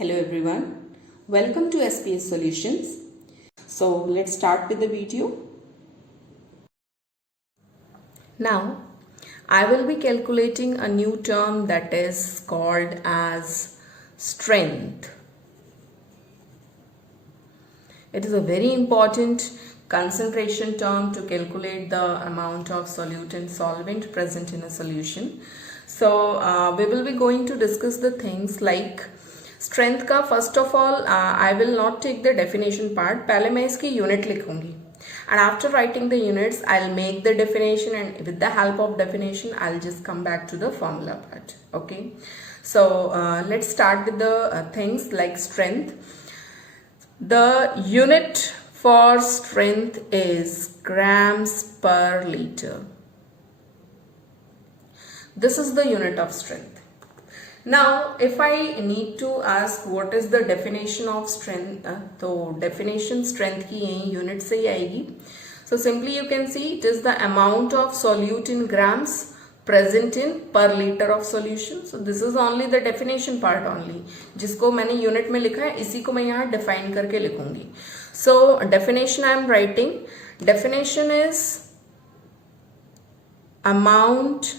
Hello everyone, welcome to SPS Solutions. So let's start with the video. Now I will be calculating a new term that is called as strength. It is a very important concentration term to calculate the amount of solute and solvent present in a solution. So we will be going to discuss the things like strength का first of all I will not take the definition part. पहले मैं इसकी unit लिखूंगी and after writing the units I'll make the definition, and with the help of definition I'll just come back to the formula part. Okay, so let's start with the things like strength. The unit for strength is grams per liter. This is the unit of strength. Now if I need to ask what is the definition of strength, तो definition strength की यही unit से ही आएगी. So simply you can see it is the amount of solute in grams present in per liter of solution. So this is only the definition part only. जिसको मैंने unit में लिखा है इसी को मैं यहाँ define करके लिखूंगी. So definition I am writing. Definition is amount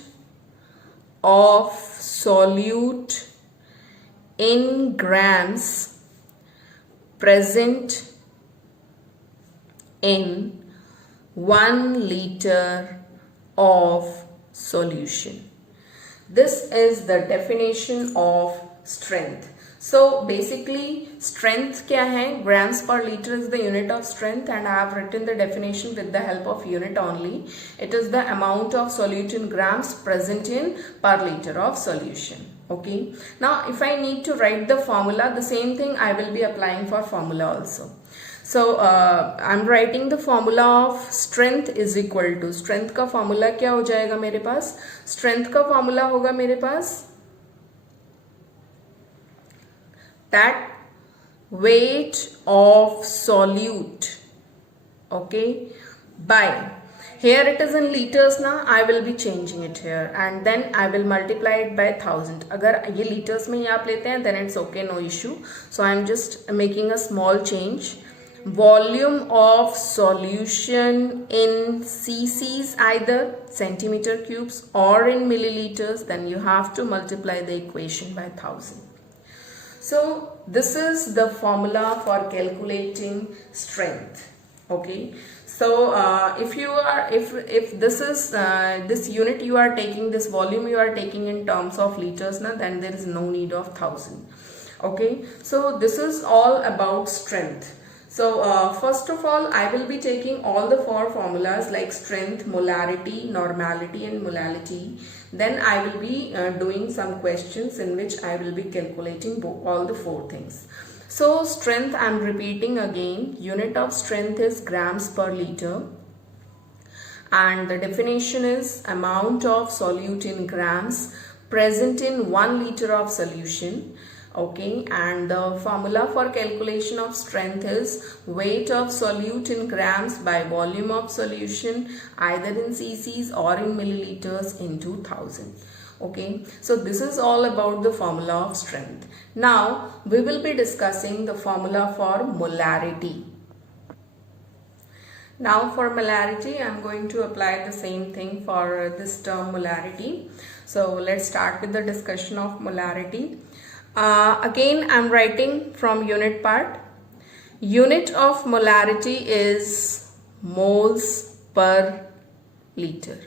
of solute in grams present in 1 liter of solution. This is the definition of strength. So basically strength क्या है? Grams per liter is the unit of strength, and I have written the definition with the help of unit only. It is the amount of solute in grams present in per liter of solution. Okay. Now if I need to write the formula, the same thing I will be applying for formula also. So I'm writing the formula of strength is equal to, strength का formula क्या हो जाएगा मेरे पास? Strength का formula होगा मेरे पास that weight of solute, okay, by, here it is in liters now, I will be changing it here and then I will multiply it by 1000. अगर ये liters में ही आप लेते हैं then it's okay, no issue. So I'm just making a small change. Volume of solution in cc's, either centimeter cubes or in milliliters, then you have to multiply the equation by 1000. So this is the formula for calculating strength. Okay, so if you are, if this is this unit you are taking, this volume you are taking in terms of liters now, then there is no need of 1000. Okay, so this is all about strength. So first of all I will be taking all the four formulas like strength, molarity, normality and molality. Then I will be doing some questions in which I will be calculating all the four things. So strength, I am repeating again, unit of strength is grams per liter, and the definition is amount of solute in grams present in 1 liter of solution. Okay, and the formula for calculation of strength is weight of solute in grams by volume of solution either in cc's or in milliliters into 1000. Okay, so this is all about the formula of strength. Now we will be discussing the formula for molarity. Now for molarity I am going to apply the same thing for this term molarity. So let's start with the discussion of molarity. Again I am writing from unit part. Unit of molarity is moles per liter.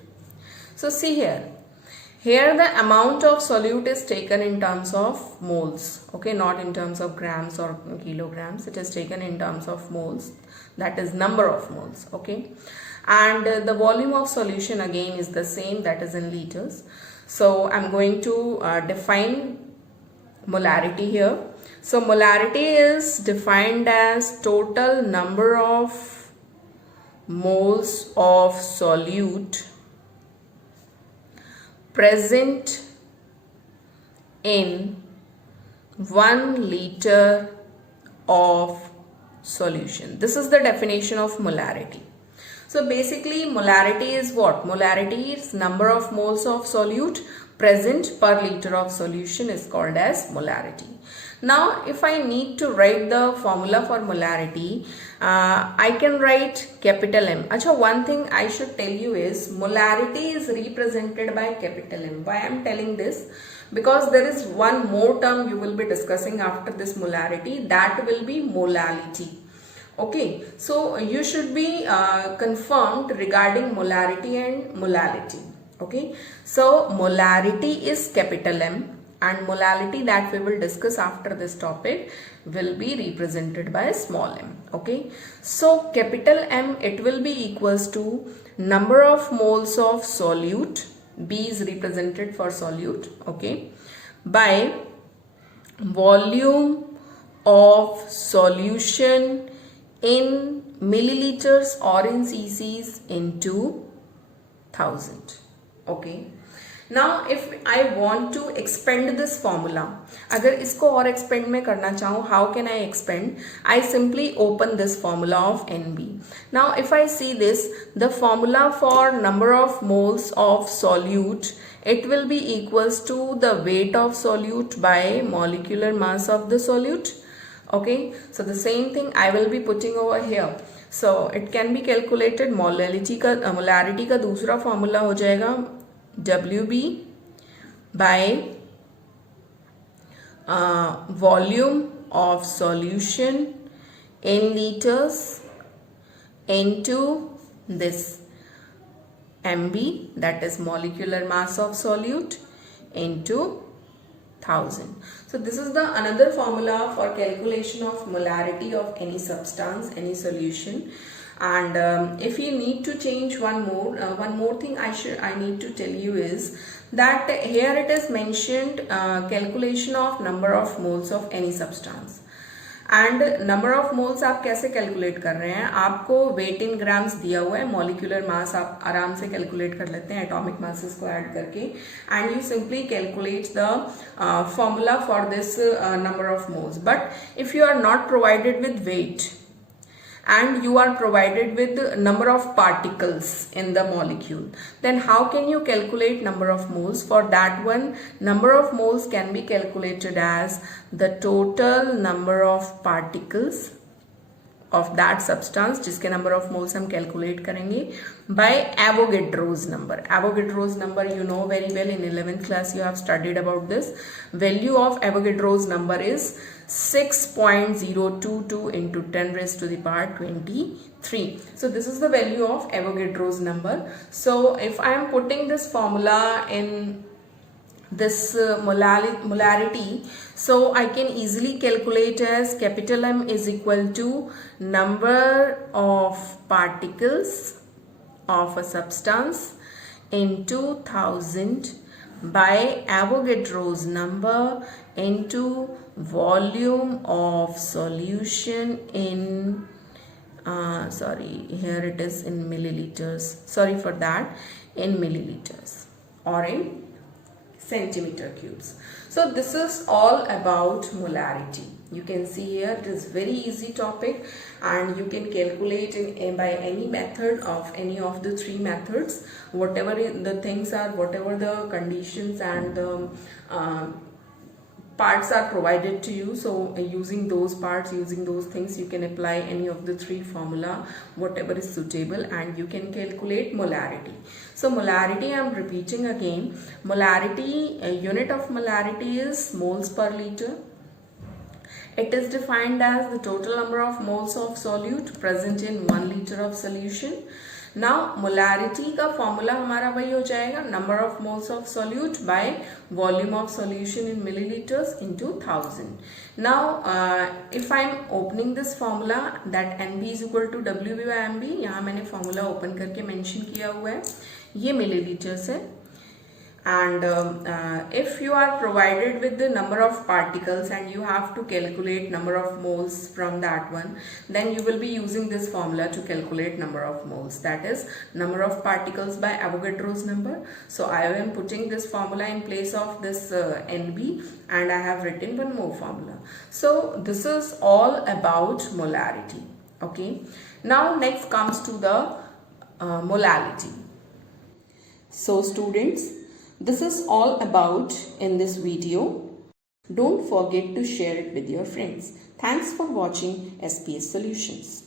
So see here the amount of solute is taken in terms of moles, okay, not in terms of grams or kilograms. It is taken in terms of moles, that is number of moles. Okay, and the volume of solution again is the same, that is in liters. So I'm going to define molarity here. So molarity is defined as total number of moles of solute present in 1 liter of solution. This is the definition of molarity. So basically molarity is what? Molarity is number of moles of solute present per liter of solution is called as molarity. Now if I need to write the formula for molarity, I can write capital M. Acha, one thing I should tell you is molarity is represented by capital M. Why I am telling this? Because there is one more term you will be discussing after this molarity, that will be molality. Okay, so you should be confirmed regarding molarity and molality. Okay, so molarity is capital M and molality that we will discuss after this topic will be represented by small m. Okay, so capital M, it will be equals to number of moles of solute, B is represented for solute, okay, by volume of solution in milliliters or in cc's into 1000. Okay, now if I want to expand this formula, अगर इसको और expand में करना चाहूँ, how can I expand? I simply open this formula of NB. Now if I see this, the formula for number of moles of solute, it will be equals to the weight of solute by molecular mass of the solute. Okay, so the same thing I will be putting over here. So it can be calculated. Molarity का दूसरा formula हो जाएगा WB by volume of solution in liters into this MB, that is molecular mass of solute, into 1000. So this is the another formula for calculation of molarity of any substance, any solution. And if you need to change one more thing I need to tell you is that here it is mentioned calculation of number of moles of any substance. And number of moles आप कैसे calculate कर रहे हैं, आपको wait in grams दिया हुआ है, molecular mass आप आराम से कैलकुलेट कर लेते हैं एटॉमिक मासेस को ऐड करके, and you simply calculate the formula for this number of moles. But if you are not provided with weight and you are provided with number of particles in the molecule, then how can you calculate number of moles? For that one, number of moles can be calculated as the total number of particles of that substance, जिसके number of moles हम calculate करेंगे, by Avogadro's number. Avogadro's number you know very well, in 11th class you have studied about this. Value of Avogadro's number is 6.022 into 10 raised to the power 23. So this is the value of Avogadro's number. So if I am putting this formula in this molarity, so I can easily calculate as capital M is equal to number of particles of a substance into 1000 by Avogadro's number into volume of solution in sorry, here it is in milliliters, sorry for that, in milliliters or in centimeter cubes. So this is all about molarity. You can see here it is very easy topic, and you can calculate by any method of any of the three methods, whatever the things are, whatever the conditions and the parts are provided to you. So using those parts, using those things, you can apply any of the three formula, whatever is suitable, and you can calculate molarity. So molarity, I am repeating again, molarity, unit of molarity is moles per liter. It is defined as the total number of moles of solute present in 1 liter of solution. Now molarity का formula हमारा वही हो जाएगा, number of moles of solute by volume of solution in milliliters into 1000. Now if I am opening this formula, that NB is equal to WB by MB, यहाँ मैंने formula open करके mention किया हुआ है, ये milliliters है. And if you are provided with the number of particles and you have to calculate number of moles from that one, then you will be using this formula to calculate number of moles, that is number of particles by Avogadro's number. So I am putting this formula in place of this NB, and I have written one more formula. So this is all about molarity. Okay, now next comes to the molality. So students, This is all about in this video. Don't forget to share it with your friends. Thanks for watching SPS Solutions.